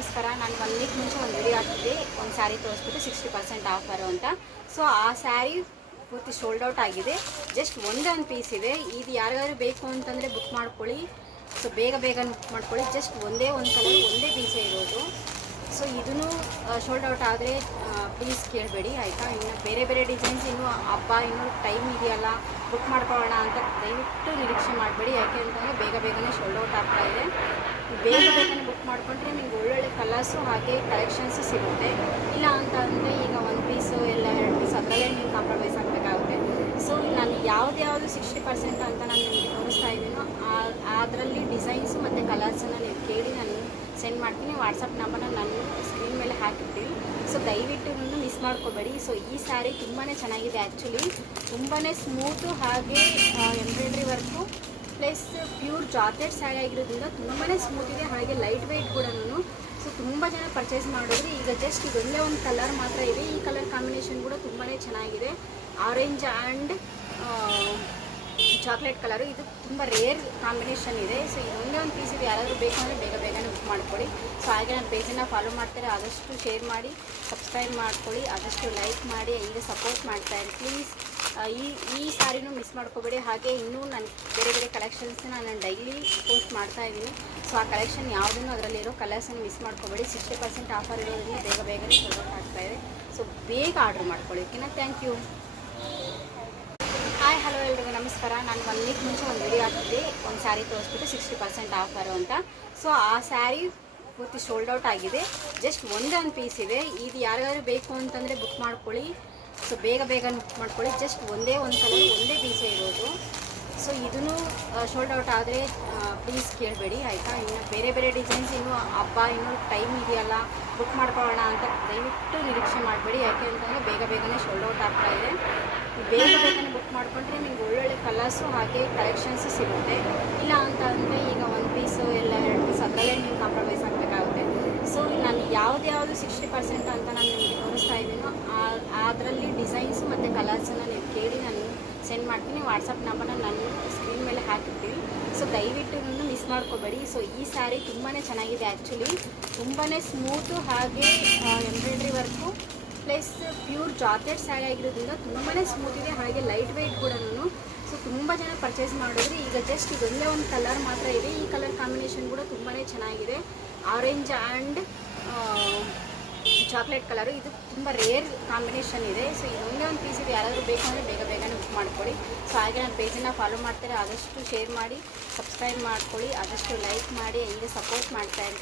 ನಮಸ್ಕಾರ. ನಾನು 1 ವೀಕ್ ಮುಂಚೆ ಒಂದು ವಿಡಿಯೋ ಹಾಕಿದ್ದೆ, ಒಂದು ಸ್ಯಾರಿ ತೋರಿಸ್ಬಿಟ್ಟು 60% ಆಫರು ಅಂತ. ಸೊ ಆ ಸ್ಯಾರಿ ಪೂರ್ತಿ ಸೋಲ್ಡ್ ಔಟ್ ಆಗಿದೆ. ಜಸ್ಟ್ ಒಂದೇ ಒಂದು ಪೀಸ್ ಇದೆ. ಇದು ಯಾರಿಗಾದ್ರು ಬೇಕು ಅಂತಂದರೆ ಬುಕ್ ಮಾಡ್ಕೊಳ್ಳಿ. ಸೊ ಬೇಗ ಬುಕ್ ಮಾಡ್ಕೊಳ್ಳಿ. ಜಸ್ಟ್ ಒಂದೇ ಒಂದು ಕಲರ್, ಒಂದೇ ಪೀಸೇ ಇರೋದು. ಸೊ ಇದೂ ಶೋಲ್ಡ್ ಔಟ್ ಆದರೆ ಪ್ಲೀಸ್ ಕೇಳಬೇಡಿ ಆಯಿತಾ. ಇನ್ನು ಬೇರೆ ಡಿಸೈನ್ಸ್ ಇನ್ನೂ ಹಬ್ಬ ಇನ್ನೂ ಟೈಮ್ ಇದೆಯಲ್ಲ, ಬುಕ್ ಮಾಡ್ಕೊಳ್ಳೋಣ ಅಂತ ದಯವಿಟ್ಟು ನಿರೀಕ್ಷೆ ಮಾಡಬೇಡಿ. ಯಾಕೆ ಅಂತಂದರೆ ಬೇಗನೆ ಶೋಲ್ಡ್ ಔಟ್ ಆಗ್ತಾ ಇದೆ. ಬೇಗನೆ ಬುಕ್ ಮಾಡಿಕೊಂಡ್ರೆ ನಿಮ್ಗೆ ಒಳ್ಳೊಳ್ಳೆ ಕಲರ್ಸು ಹಾಗೆ ಕಲೆಕ್ಷನ್ಸು ಸಿಗುತ್ತೆ. ಇಲ್ಲ ಅಂತ ಅಂದರೆ ಈಗ ಒಂದು ಪೀಸು ಎಲ್ಲ 2 ಪೀಸ್ ಅದರಲ್ಲೇ ನೀವು ಕಾಂಪ್ರಮೈಸ್ ಆಗಬೇಕಾಗುತ್ತೆ. ಸೊ ನಾನು ಯಾವ್ದು 60% ಅಂತ ನಾನು ನಿಮಗೆ ತೋರಿಸ್ತಾ ಇದ್ದೀನೋ ಅದರಲ್ಲಿ ಡಿಸೈನ್ಸು ಮತ್ತು ಕಲರ್ಸನ್ನು ನೀವು ಕೇಳಿ ನಾನು ಸೆಂಡ್ ಮಾಡ್ತೀನಿ. ವಾಟ್ಸಪ್ ನಂಬರ್ನ ನಾನು ಸ್ಕ್ರೀನ್ ಮೇಲೆ ಹಾಕಿರ್ತೀನಿ. ಸೊ ದಯವಿಟ್ಟು ಮಿಸ್ ಮಾಡ್ಕೋಬೇಡಿ. ಸೊ ಈ ಸ್ಯಾರಿ ತುಂಬಾ ಚೆನ್ನಾಗಿದೆ. ಆ್ಯಕ್ಚುಲಿ ತುಂಬಾ ಸ್ಮೂತು ಹಾಗೆ embroidery work plus pure georgette sari ಆಗಿರೋದ್ರಿಂದ ತುಂಬಾ ಸ್ಮೂತ್ ಇದೆ, ಹಾಗೆ ಲೈಟ್ ವೆಯ್ಟ್ ಕೂಡ. ಸೊ ತುಂಬ ಜನ ಪರ್ಚೇಸ್ ಮಾಡಿದ್ರು. ಈಗ ಜಸ್ಟ್ ಇದೊಂದೇ ಒಂದು ಕಲರ್ ಮಾತ್ರ ಇದೆ. ಈ ಕಲರ್ ಕಾಂಬಿನೇಷನ್ ಕೂಡ ತುಂಬಾ ಚೆನ್ನಾಗಿದೆ. ಆರೆಂಜ್ ಆ್ಯಂಡ್ ಚಾಕ್ಲೇಟ್ ಕಲರು, ಇದು ತುಂಬ ರೇರ್ ಕಾಂಬಿನೇಷನ್ ಇದೆ. ಸೊ ಇದೊಂದೇ ಒಂದು ಪೀಸ್ ಇದೆ. ಯಾರಾದರೂ ಬೇಕು ಅಂದರೆ ಬೇಗನೆ ಬುಕ್ ಮಾಡ್ಕೊಳ್ಳಿ. ಸೊ ಹಾಗೆ ನನ್ನ ಪೇಜನ್ನು ಫಾಲೋ ಮಾಡ್ತಾರೆ, ಆದಷ್ಟು ಶೇರ್ ಮಾಡಿ, ಸಬ್ಸ್ಕ್ರೈಬ್ ಮಾಡ್ಕೊಳ್ಳಿ, ಆದಷ್ಟು ಲೈಕ್ ಮಾಡಿ, ಹೀಗೆ ಸಪೋರ್ಟ್ ಮಾಡ್ತಾಯಿರಿ ಪ್ಲೀಸ್. ಈ ಸ್ಯಾರಿನೂ ಮಿಸ್ ಮಾಡ್ಕೋಬೇಡಿ. ಹಾಗೆ ಇನ್ನೂ ನಾನು ಬೇರೆ ಕಲೆಕ್ಷನ್ಸ್ನ ನಾನು ಡೈಲಿ ಪೋಸ್ಟ್ ಮಾಡ್ತಾ ಇದ್ದೀನಿ. ಸೊ ಆ ಕಲೆಕ್ಷನ್ ಯಾವುದನ್ನು ಅದರಲ್ಲಿರೋ ಕಲರ್ಸನ್ನು ಮಿಸ್ ಮಾಡ್ಕೋಬೇಡಿ. 60% ಆಫರ್ ಇರೋದ್ರಿಂದ ಬೇಗನೆ ಸಪೋರ್ಟ್ ಆಗ್ತಾಯಿದೆ. ಸೊ ಬೇಗ ಆರ್ಡ್ರ್ ಮಾಡ್ಕೊಳ್ಳಿ. ಓಕೆನಾ? Thank you. ಹಾಯ್ ಹಲೋ ಎಲ್ರಿಗೂ ನಮಸ್ಕಾರ. ನಾನು 1 ವೀಕ್ ಮುಂಚೆ ಒಂದು ವಿಡಿಯೋ ಹಾಕಿದ್ದೆ, ಒಂದು ಸ್ಯಾರಿ ತೋರಿಸ್ಬಿಟ್ಟು 60% ಆಫರು ಅಂತ. ಸೊ ಆ ಸ್ಯಾರಿ ಪೂರ್ತಿ ಸೋಲ್ಡ್ ಔಟ್ ಆಗಿದೆ. ಜಸ್ಟ್ ಒಂದೇ ಒಂದು ಪೀಸ್ ಇದೆ. ಇದು ಯಾರಿಗಾದ್ರು ಬೇಕು ಅಂತಂದರೆ ಬುಕ್ ಮಾಡ್ಕೊಳ್ಳಿ. ಸೊ ಬೇಗ ಬುಕ್ ಮಾಡ್ಕೊಳ್ಳಿ. ಜಸ್ಟ್ ಒಂದೇ ಒಂದು ಕಲರ್, ಒಂದೇ ಪೀಸೇ ಇರೋದು. ಸೊ ಇದೂ ಶೋಲ್ಡ್ ಔಟ್ ಆದರೆ ಪ್ಲೀಸ್ ಕೇಳಬೇಡಿ ಆಯಿತಾ. ಇನ್ನು ಬೇರೆ ಡಿಸೈನ್ಸ್ ಇನ್ನೂ ಹಬ್ಬ ಇನ್ನೂ ಟೈಮ್ ಇದೆಯಲ್ಲ, ಬುಕ್ ಮಾಡ್ಕೊಳ್ಳೋಣ ಅಂತ ದಯವಿಟ್ಟು ನಿರೀಕ್ಷೆ ಮಾಡಬೇಡಿ. ಯಾಕೆ ಅಂತಂದರೆ ಬೇಗನೆ ಶೋಲ್ಡ್ ಔಟ್ ಆಗ್ತಾ ಇದೆ. ಬೇಗನೆ ಬುಕ್ ಮಾಡಿಕೊಂಡ್ರೆ ನಿಮ್ಗೆ ಒಳ್ಳೊಳ್ಳೆ ಕಲರ್ಸು ಹಾಗೆ ಕಲೆಕ್ಷನ್ಸು ಸಿಗುತ್ತೆ. ಇಲ್ಲ ಅಂತ ಅಂದರೆ ಈಗ ಒಂದು ಪೀಸು ಎಲ್ಲ 2 ಪೀಸ್ ಅದರಲ್ಲೇ ನೀವು ಕಾಂಪ್ರಮೈಸ್ ಆಗಬೇಕಾಗುತ್ತೆ. ಸೊ ನಾನು ಯಾವ್ದು 60% ಅಂತ ನಾನು ನಿಮಗೆ ತೋರಿಸ್ತಾ ಇದ್ದೀನೋ ಅದರಲ್ಲಿ ಡಿಸೈನ್ಸು ಮತ್ತು ಕಲರ್ಸನ್ನು ನೀವು ಕೇಳಿ ನಾನು ಸೆಂಡ್ ಮಾಡ್ತೀನಿ. ವಾಟ್ಸಪ್ ನಂಬರ್ನ ನಾನು ಸ್ಕ್ರೀನ್ ಮೇಲೆ ಹಾಕಿರ್ತೀನಿ. ಸೊ ದಯವಿಟ್ಟು ಮಿಸ್ ಮಾಡ್ಕೋಬೇಡಿ. ಸೊ ಈ ಸ್ಯಾರಿ ತುಂಬಾ ಚೆನ್ನಾಗಿದೆ. ಆ್ಯಕ್ಚುಲಿ ತುಂಬಾ ಸ್ಮೂತು ಹಾಗೆ embroidery work plus pure georgette sari ಆಗಿರೋದ್ರಿಂದ ತುಂಬಾ ಸ್ಮೂತ್ ಇದೆ, ಹಾಗೆ ಲೈಟ್ ವೆಯ್ಟ್ ಕೂಡ. ಸೊ ತುಂಬ ಜನ ಪರ್ಚೇಸ್ ಮಾಡಿದ್ರು. ಈಗ ಜಸ್ಟ್ ಇದೊಂದೇ ಒಂದು ಕಲರ್ ಮಾತ್ರ ಇದೆ. ಈ ಕಲರ್ ಕಾಂಬಿನೇಷನ್ ಕೂಡ ತುಂಬಾ ಚೆನ್ನಾಗಿದೆ. ಆರೆಂಜ್ ಆ್ಯಂಡ್ ಚಾಕ್ಲೇಟ್ ಕಲರು, ಇದು ತುಂಬ ರೇರ್ ಕಾಂಬಿನೇಷನ್ ಇದೆ. ಸೊ ಇದೊಂದೇ ಒಂದು ಪೀಸ್ ಇದೆ. ಯಾರಾದರೂ ಬೇಕು ಅಂದರೆ ಬೇಗನೆ ಬುಕ್ ಮಾಡ್ಕೊಳ್ಳಿ. ಸೊ ಹಾಗೆ ನನ್ನ ಪೇಜನ್ನು ಫಾಲೋ ಮಾಡ್ತಾರೆ, ಆದಷ್ಟು ಶೇರ್ ಮಾಡಿ, ಸಬ್ಸ್ಕ್ರೈಬ್ ಮಾಡ್ಕೊಳ್ಳಿ, ಆದಷ್ಟು ಲೈಕ್ ಮಾಡಿ, ಹೀಗೆ ಸಪೋರ್ಟ್ ಮಾಡ್ತಾಯಿರಿ.